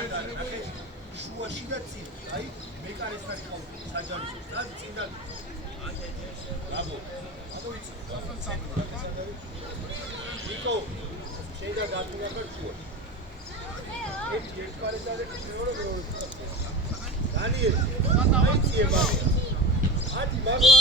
შუაში და წინ. აი, მეკარესთან ხავ საჯარისო. წადი წინ და აბო. ნიკო, შეიძლება გაგუნა შუა. ერთი კარესაზე მეორე. დანიელ, აიწიე მაგ. ადი მაგლა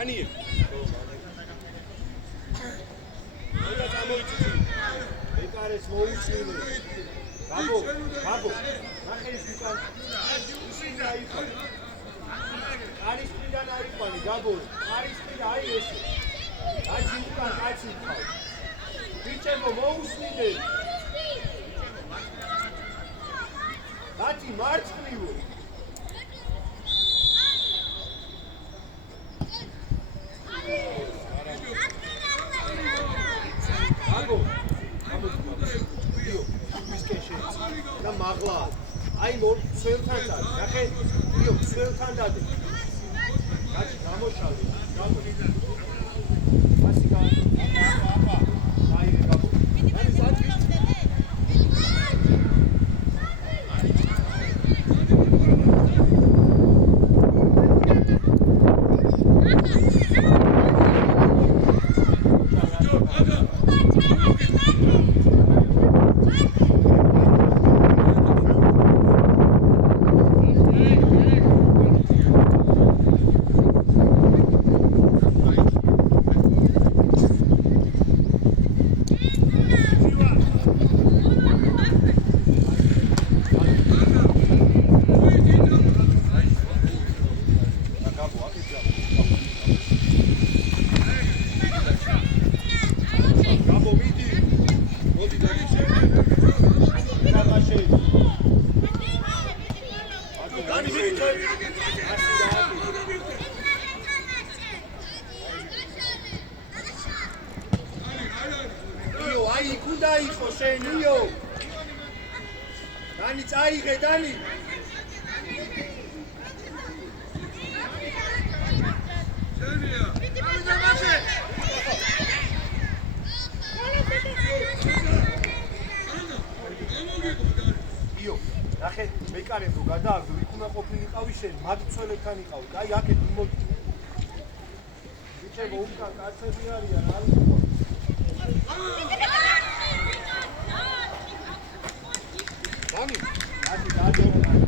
Daniel. Oiga, გამოიწვი. მეკარეს მოუწვინე. გაბო. ნახეს უკან. ისინი აიყო. არის პირიდან აიყვანი, გაბო. არის პირ აი ესე. აჩი უკან კაცი ხარ. ბიჭებო მოუწვინე. ბატი მარცხნივო. და მაღლა აი მოცველთან და ნახე იო მოცველთან დადი გაჩი გამოშალე მასიკა აბა აი გაბო აი საჭი იქ უნდა იყო შენ იო. დანი წაიღე დანი. შენია. იო, ნახე, მეკარებო გადააგდო, იქ უნდა ყოფილიყავი შენ, მაგცველებთან იყავი. აი, აქეთ იმოდი. ბიჭებო, უკან კაცები არიან, არ ვიყო. დანი, აკი გადააგდო.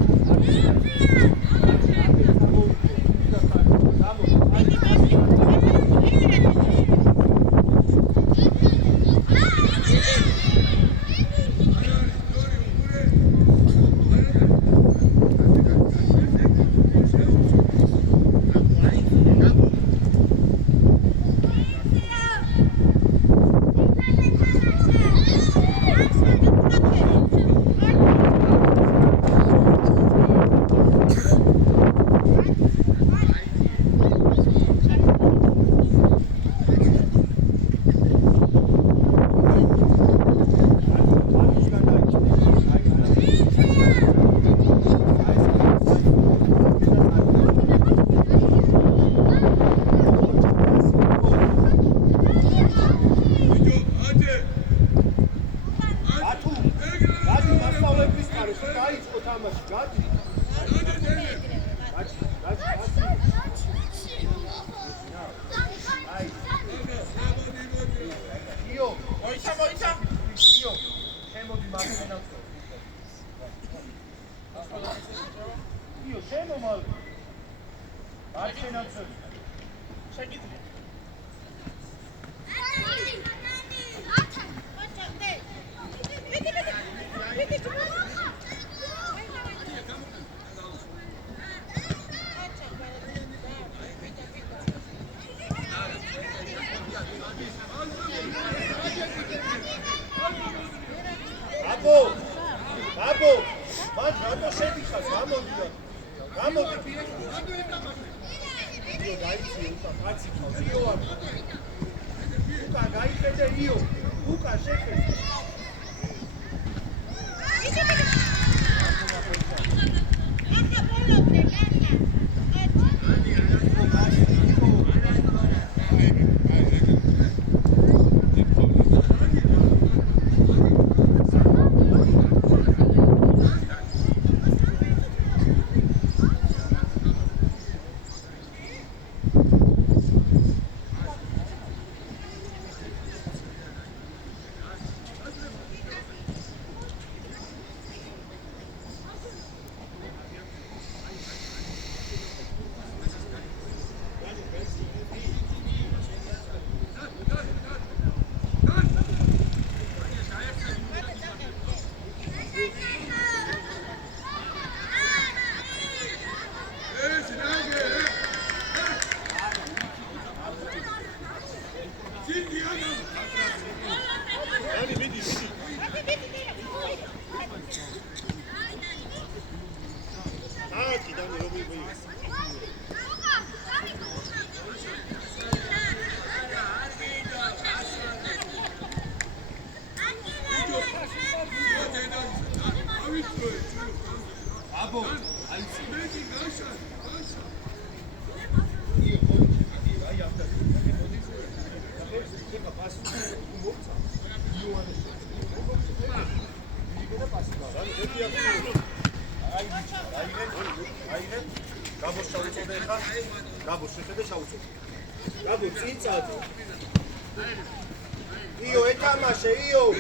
Io e Tamasze, io!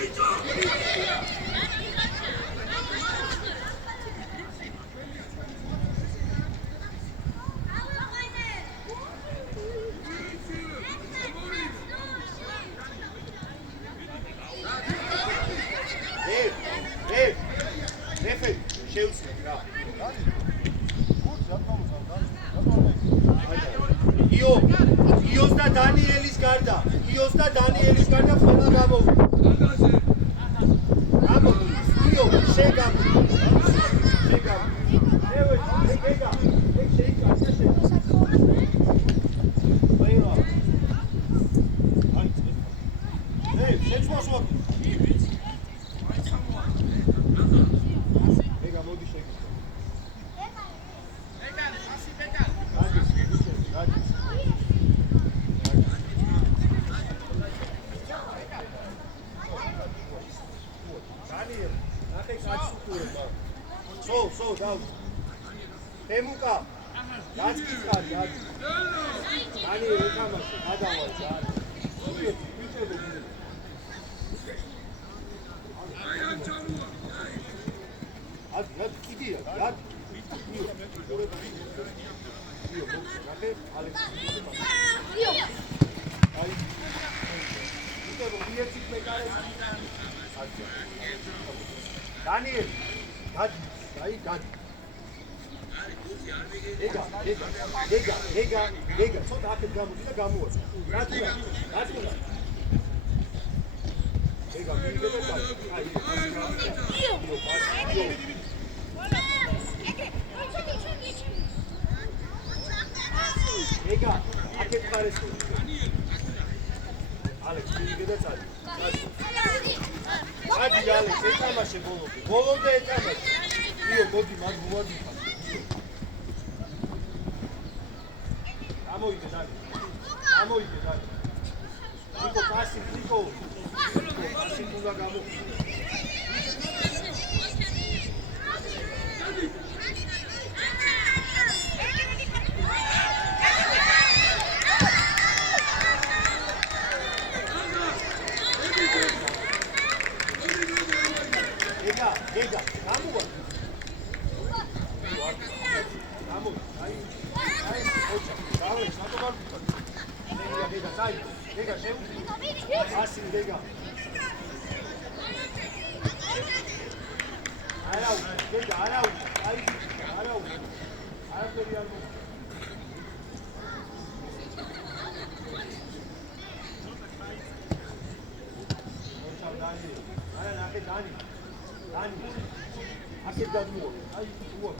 იოს და დანიელის გარდა, იოს და დანიელის გარდა ყველა გამოვიდა. გამოდი, იო, შეგამდი. ევე, ეგა, ეგ შეიკარდა შენ. აი რა. აი, შეცვალ. ნახე კაცსუქურება. სო, დაუ. თემუკა. გაჩქარი, გაჩ. ანი რეკამაში, გადავალ ძალიან. ვიჭებო. ად კიდია, ად. ნახე, ალექსი. აი. ვიჭებო, ერთი მეკარე. დანიელ, გადი. ეგა, ცოტა აქეთ გამოდი და გამოაცხ. რატია? ეგა მიგება აი, ეგა, აქეთ ხარეს. ალექს მიგება წადი. ადი ალექს, ეთამაშე ბოლომდე. ბოლომდე ეთამაშე. იო, მოდი, მაგ მოადი. ამოიდე დალი. ნიკო პასი, ნიკო. პასი უნდა გამო. ეგა, გამოვა. გამო, აი, ოჩა, დავე, სათო გარკვევა. ეგა, შეუძლი. ასი, ეგა. არაუ, აი, არაუ. არაფერი არ მოხდა. ოჩა, დანი. არა, ნახე, დანი. აქეთ გადმოვა. აი, უა.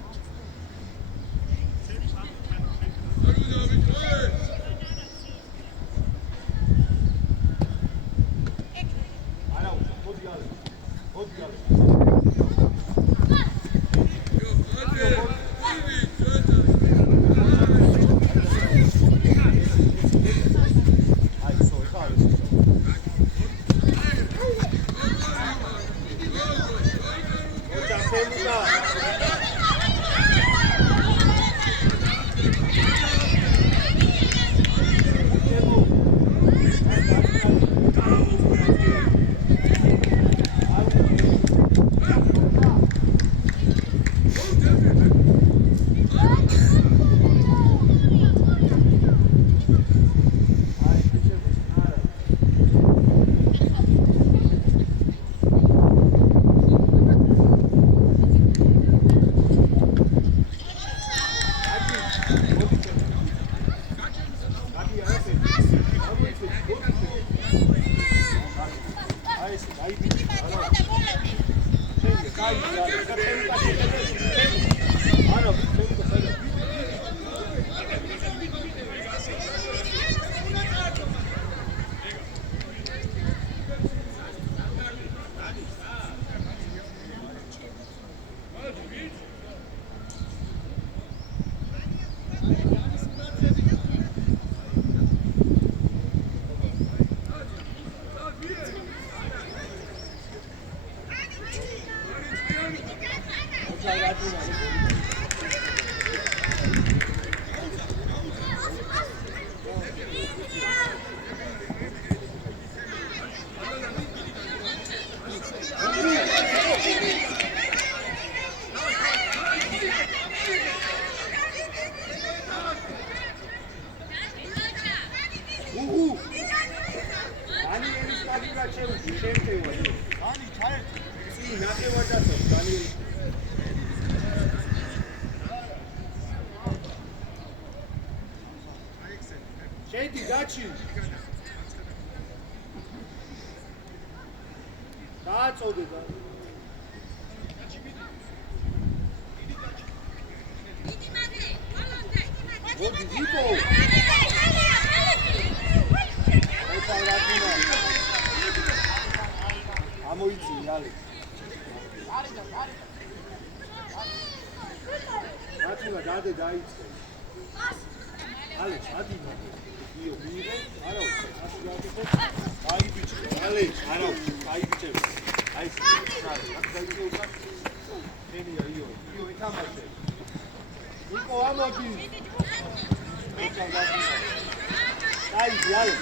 შეიდი გაჩი დააწოდე და მოდი ვიკო ამოიცი ალი ატილა დადე დაიწყე ალექს ადინა იო მიიღე არა უკვე ასე გავაკეთე აი ბიჭო ალექს არა უკვე აი ბიჭო აი ეს დაიწყე უკან ენია იო ეთამაშე ნიკო ამოდი აი იალე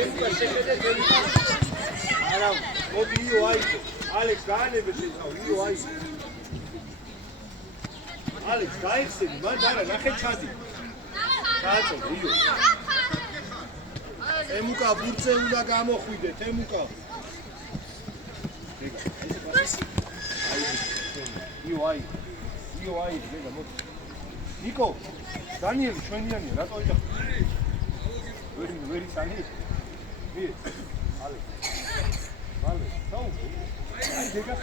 ეს შეხედე გელიკა არა მოდი იო აი ალექს გაანებე შეთავ იო აი ალექს გაიხსენი მან არა ნახე ჩადი გააწოდე იო ემუკა ბურცე უნდა გამოხვიდე ემუკა იო აი ზეგა მოდი ნიკო დანიელი ჩვენიანია რატო იჭა ვერი სანი ვი ალე საუ აი ზეგა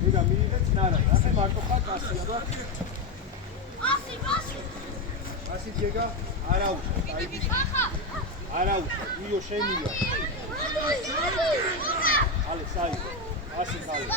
ზეგა მიიღეთ ნარა ასე მარტო ხარ კასია და ასი ზეგა არაუშა აი არაუშა იო შენია ალე საი ასი ხალე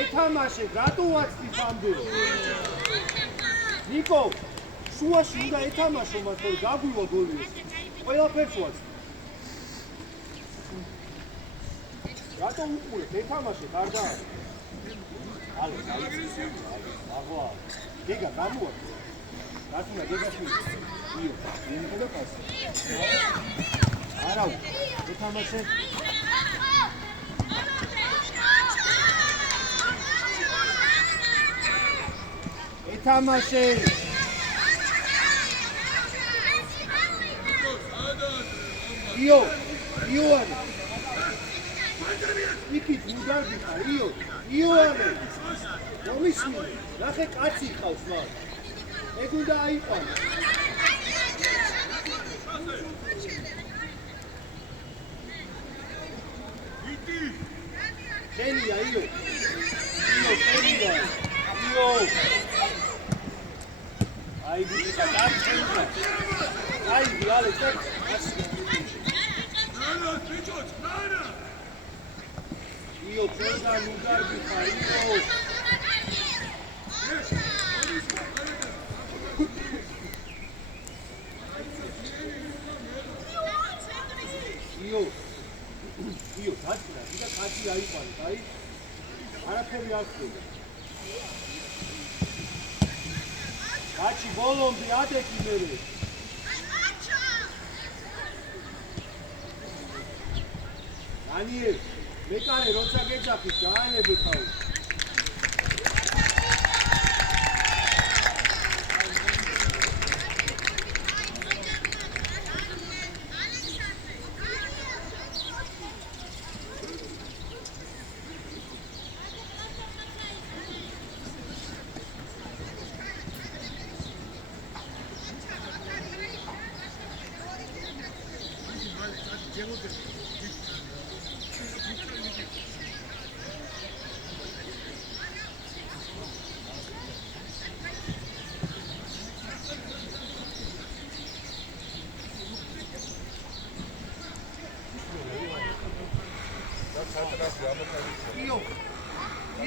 ეთამაშე რატო ვაცდით ამდენ ნიკო შუაში უნდა ეთამაშო მას რომ გაგვივა გოლი ყველაფერს ვაცდით რატო უყურეთ ეთამაშე გარდა ალე აღვა დეგა გამოვა რატომა დეგაში იო იმედა პასი არაუ ეთამაშე ეთამაშე იოანე იქით მუდარდი ხარ იოანე მომისმინე ნახე კაცი ხავს მაგ ეგ უნდა აიყვანო შენია იო შენია აი ბიჭა გაჩენდა აი ვალე წე ნანა ბიჭო ნანა იო წედა ნუგარდი ხარ იო გაჩნდა და კაცი აიყვანე აი არაფერი არ ხდება კაცი ბოლომდე ადექი მერე დანიელ მეკარე როცა გეძახის გაანებე თავი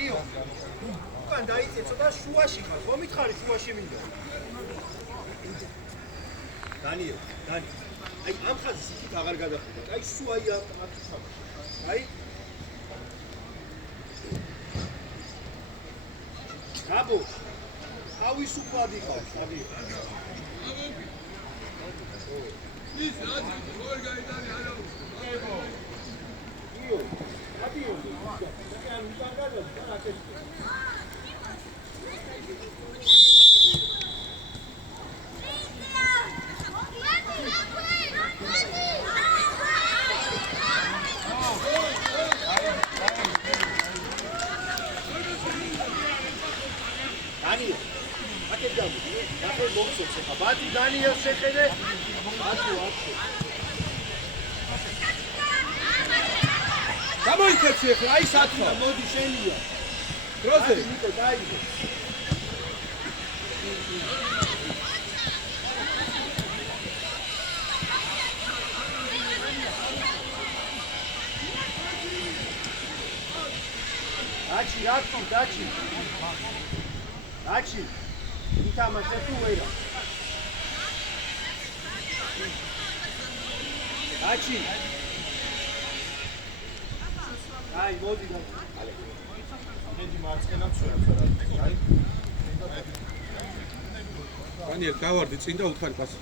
იო. უკან დაიწეცო და შუაში ხარ. მომითხარი შუაში მინდა. დანი. აი ამ ხაზის იქით აღარ გადახვიდა. აი სულ აი ამ თამაში. აი გაბო თავისუფლად იყავს, აი. ის რაც როგორ გაიტანი არა. იო, აბიო, ძალიან უკანგადა და რაკეტი. Daniel, აკეთ გამოდი, ნახე მოხსოვს ახლა. ბატი დანიელს შეხედე. ათო. გამოიქეცი ახლა, აი სათქო. მოდი შენია. დროზე. ნიკო დაიგე. დაჩი. ითამაშე თუ ვერა. დაჩი. აი, მოდი და. მენდი მარცხენა ცურა. აი. დანიელ გავარდი წინ და უთხარი პასი.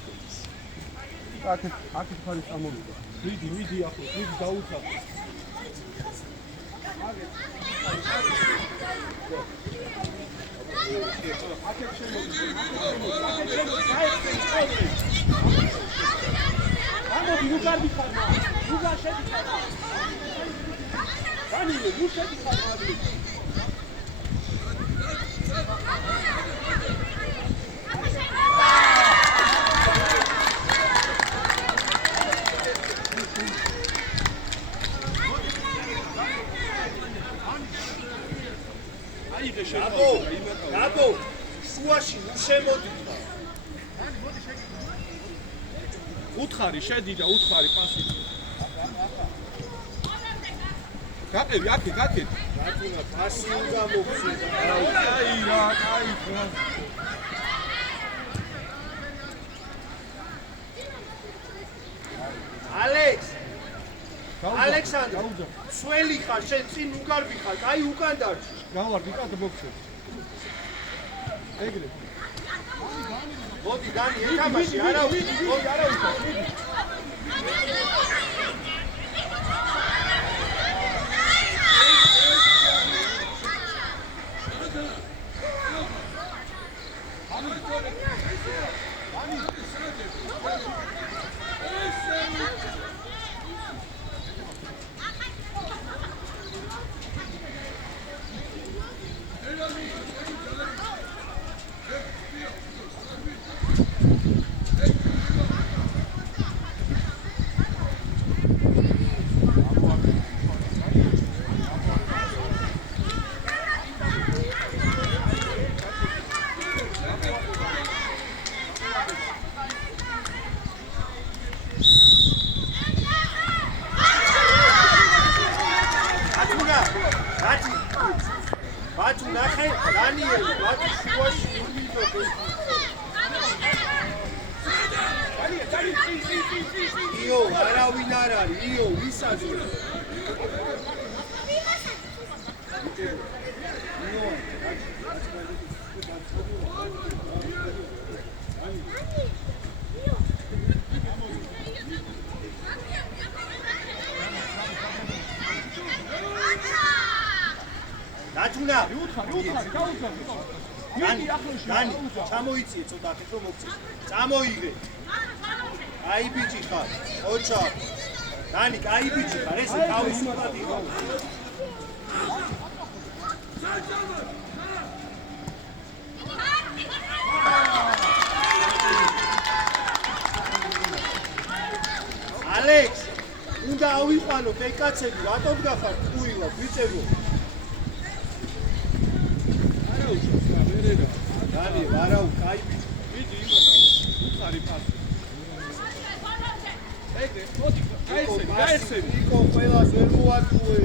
აკეთ ხარი წამოვიდა. მიდი ახლა, მიდი დაუცა. გაბო შუაში უშემოდით ხარ. უთხარი შედი და უთხარი პასი. გაყევი, აკეთ. რატუნა პასი უნდა მოხსნი. აი რა. ალექსანდრე, სველი ხარ, შენ წინ უგარბი ხარ, აი უკან დარჩი. გავარდი კატ ბოქსში. ეგრე. მოდი დანი, ეთამაში, არა ვიცი. ბატუ ნახე, დანიელი, ბატუ შუაში ურბიდო. იო, არავინ არ არის, იო, ვისაძე. დაჭუნა, უთხარი, გაუცა. დანი, ჩამოიწიე ცოტა ხეთ რომ მოგწეს. წამოიღე. აი ბიჭი ხარ, ოჩა. დანი, აი ბიჭი ხარ, ესე თავისუფლად იყო. ალექს, უნდა ავიყვანო კაცები, რატომ გახარ ტყუილა, ბიჭებო? დანი, ვარაუ, კაი ბიჭი. მიდი იმათა, უთხარი პასი. ეგრე, მოდი, გაესები. ნიკო, ყველას ვერ მოატყუე.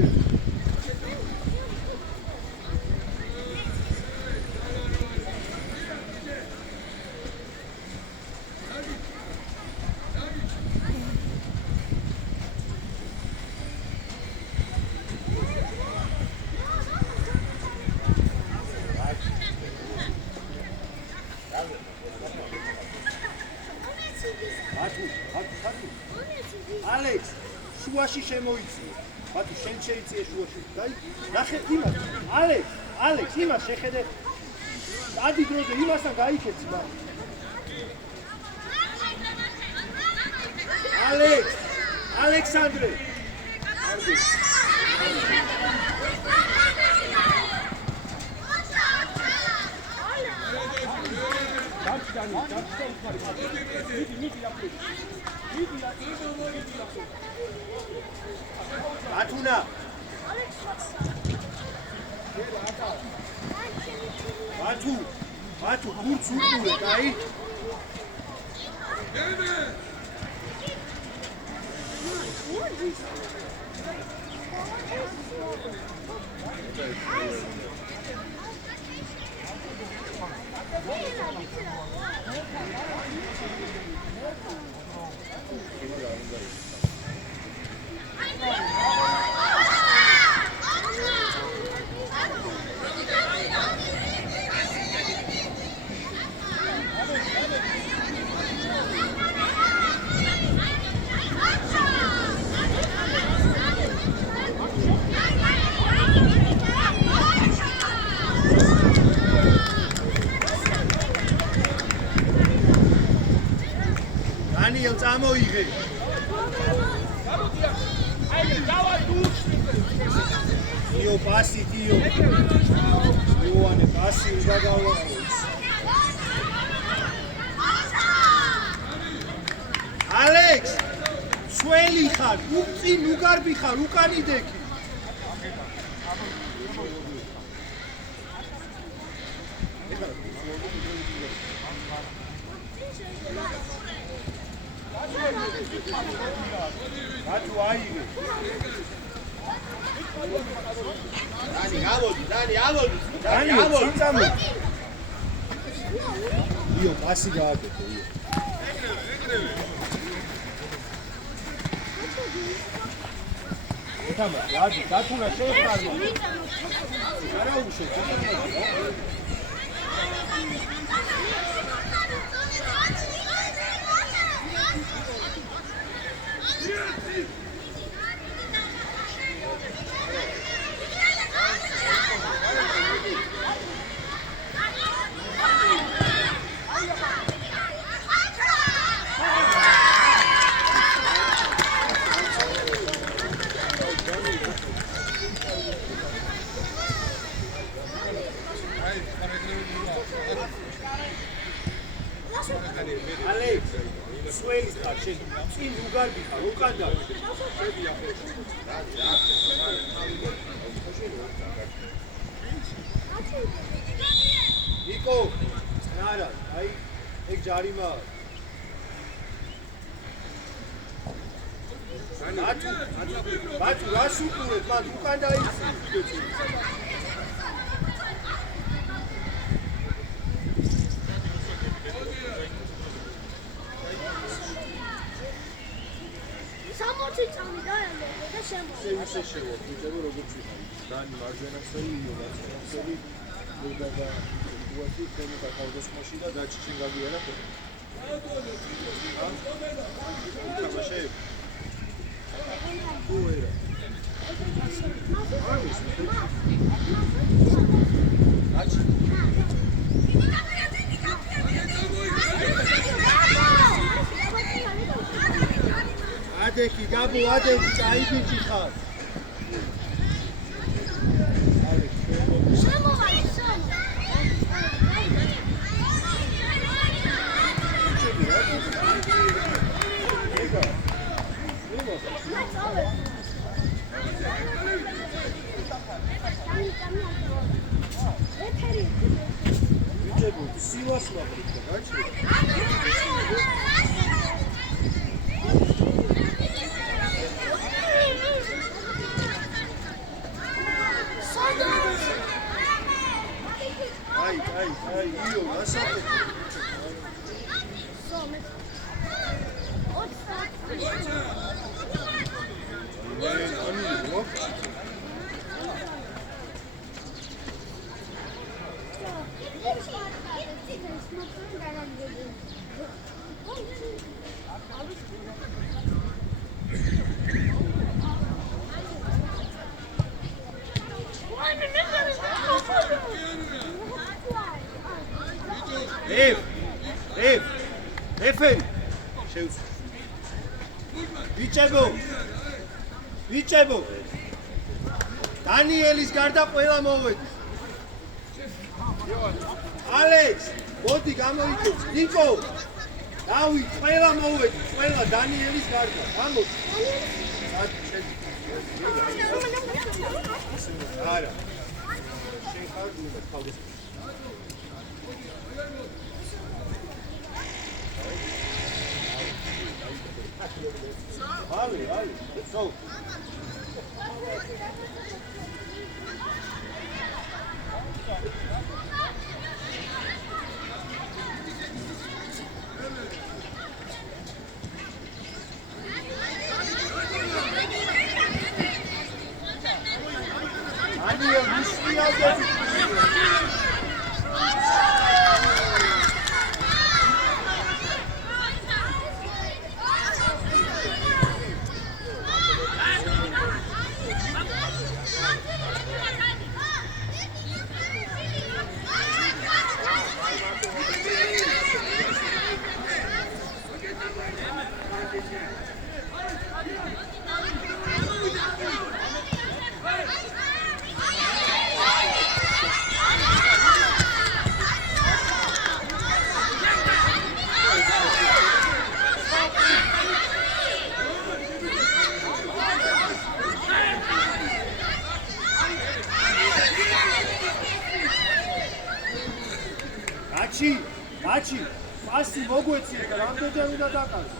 ბათუ. ალექს, შუაში შემოიწიე. ბათუ, შენ შეიწიე შუაში. დაი, ნახე იმას. ალექს, იმას შეხედე. ადი დროზე იმასთან გაიქეცი, ბათუ. ალექსანდრე. ათუნა. ბათუ, გურც უყურე, დაი. დანიელ წამოიღე. დიო პასი, დიო. იოანე პასი უდაგავლოს. ალექს, სველი ხარ, უწინ უგარბი ხარ, უკანი დექი. ბათუ აიღე. დანი ავოდი. იო პასი გააკეთე, იო. ეთამა, რადი, დათუნა შეეხარმა. არა უშე, ალექს, სველი ხარ, შენ წინ უგარბი ხარ, უკან დავი. ნიკო, არა, აი, ეგ ჯარიმაა. ბათუ, რას უყურებ, მათ უკან დაიცი. შევა, ვიწერო როგორც ვიყავ. დანი მარჯვენა ხელი, მარცხენა ხელი, და უათი თემი დახავდოსმაში და დაჩიჩენ გაგიარა ხო? თამაშე. უერა. აჩი. ადექი, გაბუ, ადექი, წაიგიჭი ხარ. სილას მაყრით, რაჩი? აი, იო, ასაკო. ვიჭებო დანიელის გარდა ყველა მოვედი ალექს მოდი გამოიწევს ნიკო დავით ყველა მოვედი ყველა დანიელის გარდა გამოდი არა შენ ხარ უნდა თავდეს Ali, so. Machi, pasi mogueție, că l-am de genul de acasă.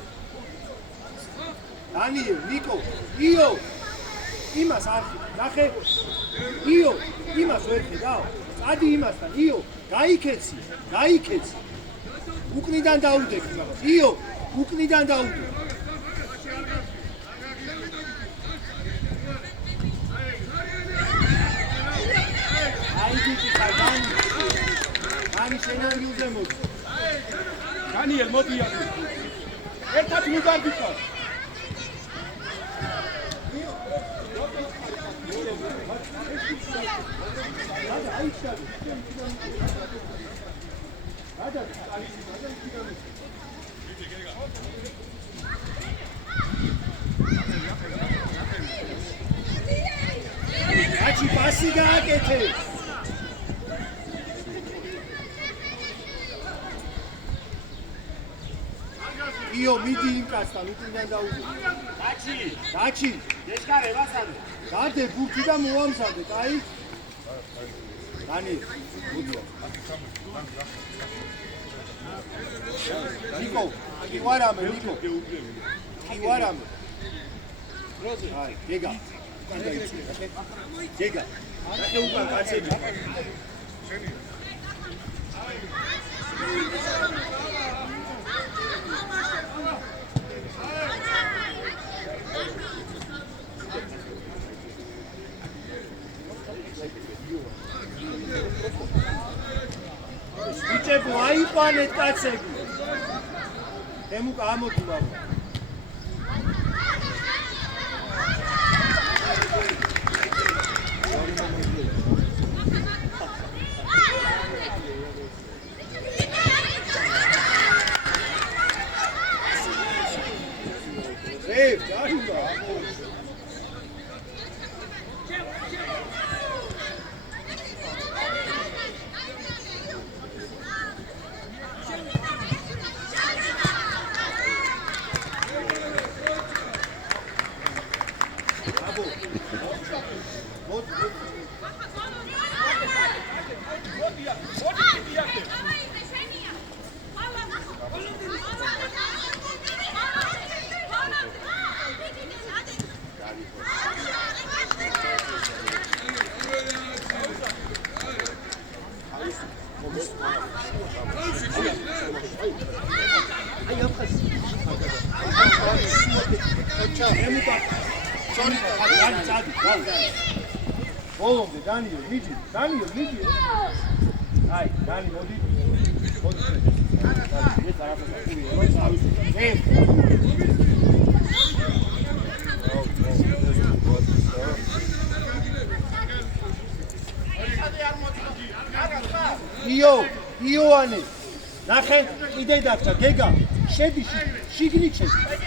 Daniel, Nico, Io, Imas arhi, nahe, Io, Imas verhe, dao. Adi Imastan, Io, gaiketsi. Uknidan daudek, Io, uknidan daudek. Ani შენან იუზემოთ. დანიელ მოდი აქ. ერთად მიგარდიხარ. აჩი პასი გააკეთე. Io, midi in casta, მიწიდან დაუძე. გაჩი. ეშკარე ვასადე. გადე ბურთი და მოამზადე, კაი? დანი. ნიკო, კი ვარამე, ნიკო. კი ვარამე. როზე? აი, გეგა. გეგა. ნახე უკან კაცები. Icebu, aipanet kacegu. Temuka amodu baba. Hey, Joshua. Oğlum Daniel, midi. Ay, Daniel, modi. Ne tarafa hey. Ioane. ნახე, კიდე დაგჭა, გეგა. შედი შიგნით შედი.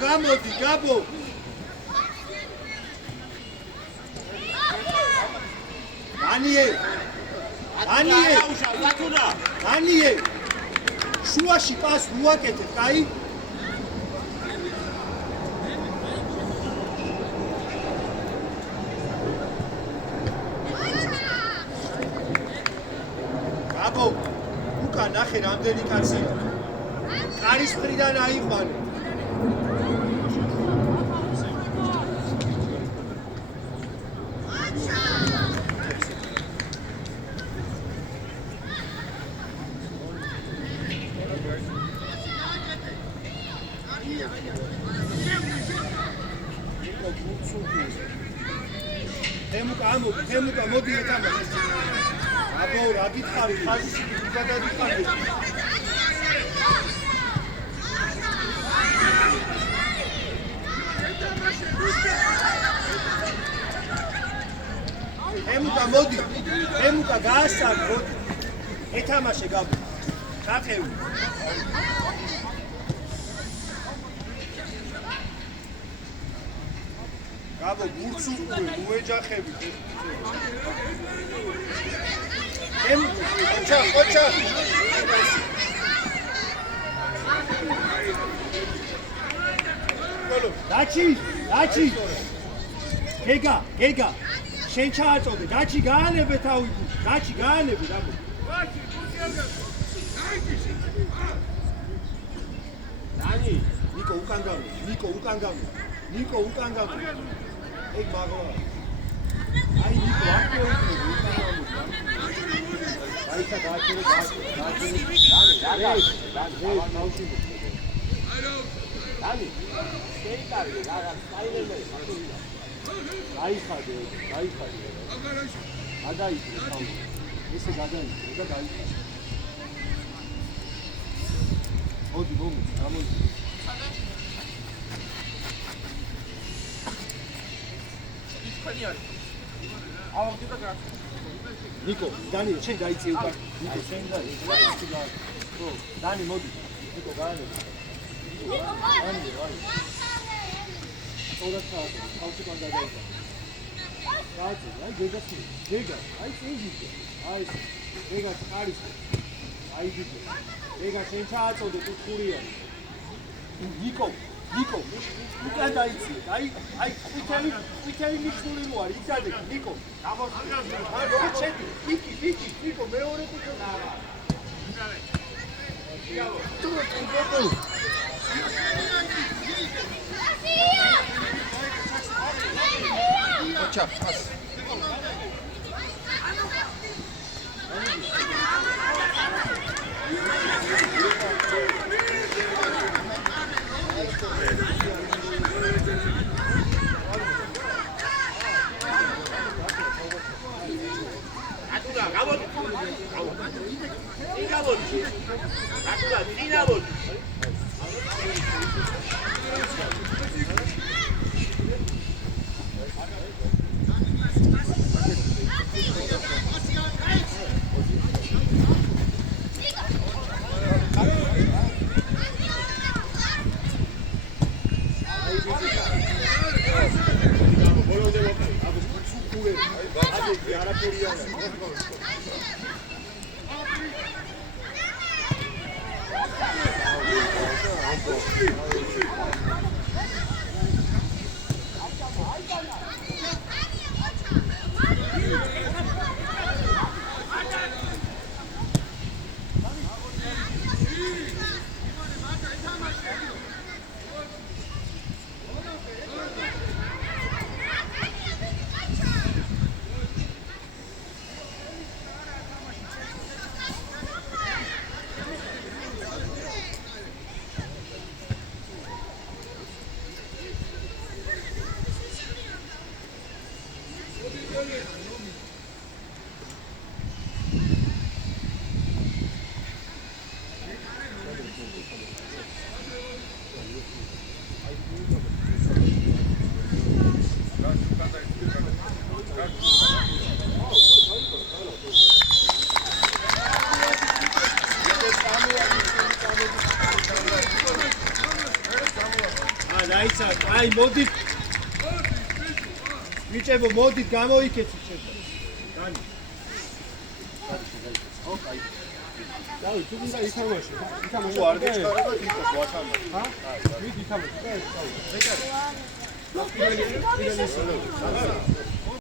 გამოდი, გაბო. ანიე. შუაში პას უაკეთებ, კაი? გაბო, უკან ნახე რამდენი კაცია. კარის მხრიდან აიყვანე. თემუკა მოდი ეთამაშე. აბო რა გითხარი, ხაზი გადაგიხარდი. თემუკა მოდი. თემუკა გაასწავლე. ეთამაშე გაბო. ჩაყევი. გაბო გურც უყურე, უეჯახები. ხოჩა. დაჩი. გეგა. შენ ჩააწოდე, დაჩი გაანებე თავი. დაჩი გაანებე, გაბო. დანი, ნიკო უკან გამო. ეგ მაგოა. აი ნიკო აკეთე უკან გამო. აი ცა დააჭირე. დანი, შეიკარგე, რაღაც საილერმე ხარ. გაიხადე. გადაიწე თავი. ესე გადაიწე და გაიხადე. მოდი, გამოდი. ნიკო, დანი, შენ დაიწე უკან. ნიკო, შენ დაიწე. დანი, მოდი. ნიკო, გაანებე. თავში გადაიჭა. კაცი, აი გეგა, აი წინგიძე. აი გეგა ხარის. აი გიგე. გეგა შენ ჩააწოდე კუთხურია. ნიკო, უკან დაიწე. აი ყვითელი ნიშნული რო არის, იცადე, ნიკო. აი როგორ შედი? პიკი, ნიკო, მეორე კუთხე. Çap. დაიცაა. აი, მოდით. ბიჭებო, მოდით, გამოიქეცით შენ. დანი. დავით, თუ უნდა ითამაშო, ითამაშო. თუ არ გეჩქარება, იქ ვათამა. ჰა? მიდი ითამაშო. ეგ არის.